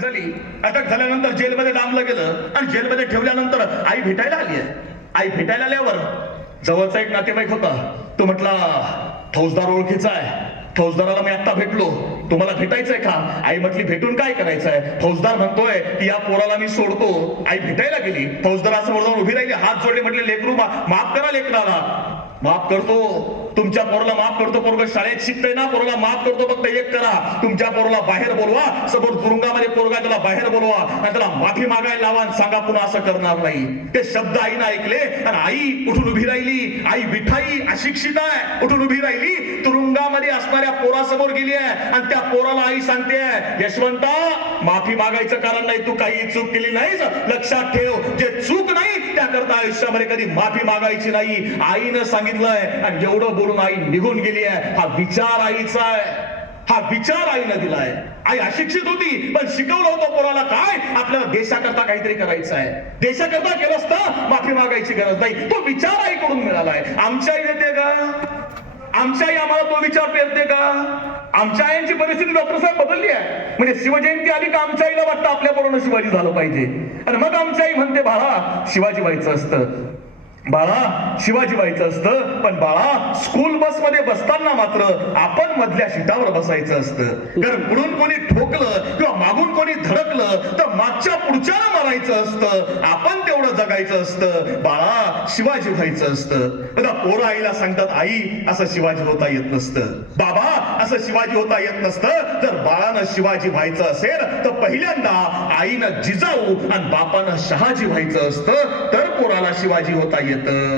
झाली. अटक झाल्यानंतर जेलमध्ये डांबलं गेलं आणि जेलमध्ये ठेवल्यानंतर आई भेटायला आली आहे. आई भेटायला आल्यावर जवळचा एक नातेवाईक होता. तो म्हटला फौजदार ओळखीचा आहे. फौजदाराला मी आता भेटलो. तुम्हाला भेटायचंय का? आई म्हटली भेटून काय करायचंय? फौजदार म्हणतोय की या पोराला मी सोडतो. आई भेटायला गेली. फौजदारासमोर जाऊन उभी राहिली. हात जोडले म्हटले लेकरू माफ करा लेकराला. माफ करतो. तुमच्या पोराला माफ करतो. पोरग शाळेत शिकतोय ना. पोरला माफ करतो. फक्त एक करा. तुमच्या पोराला बाहेर बोलवा. समोर तुरुंगामध्ये पोरगा त्याला बाहेर बोलवा. आणि त्याला माफी मागायला लावा आणि सांगा पुन्हा असं करणार नाही. ते शब्द आईनं ऐकले आणि आई उठून उभी राहिली. आई विठाई अशिक्षित आहे. उठून उभी राहिली. तुरुंगामध्ये असणाऱ्या पोरासमोर गेली आहे. आणि त्या पोराला आई सांगते यशवंता माफी मागायचं कारण नाही. तू काही चूक केली नाहीस. लक्षात ठेव. जे चूक आयुष्यामध्ये कधी माफी मागायची नाही. आईनं सांगितलंय आणि जेवढं बोलून आई निघून गेली आहे. हा विचार आईचा आहे. हा विचार आईनं दिलाय. आई अशिक्षित होती पण शिकवलं होतं पोराला काय? आपल्याला देशाकरता काहीतरी करायचं आहे. देशाकरता केलं असतं माफी मागायची गरज नाही. तो विचार आईकडून मिळालाय. आमच्या आई येते का? आमच्या आई आम्हाला तो विचार पेरते का? आमच्या आईची परिस्थिती डॉक्टर साहेब बदलली आहे. म्हणजे शिवजयंती आली का आमच्या आईला वाटतं आपल्या पोरानं शिवाजी झालं पाहिजे. आणि मग आमच्या आई म्हणते बाळा शिवाजी व्हायचं असतं. बाळा शिवाजी व्हायचं असतं. पण बाळा स्कूल बसमध्ये बसताना मात्र आपण मधल्या शिटावर बसायचं असतं. कारण पुढून कोणी ठोकलं किंवा मागून कोणी धडकलं तर मागच्या पुढच्याला मारायचं असतं. आपण ते जगायचं असतं बाळा शिवाजी व्हायचं असतं. आता पोरं आईला सांगतात आई असं शिवाजी होता येत नसतं. बाबा असं शिवाजी होता येत नसतं. जर बाळानं शिवाजी व्हायचं असेल तर पहिल्यांदा आईनं जिजाऊ आणि बापानं शहाजी व्हायचं असतं तर पोराला शिवाजी होता येतं.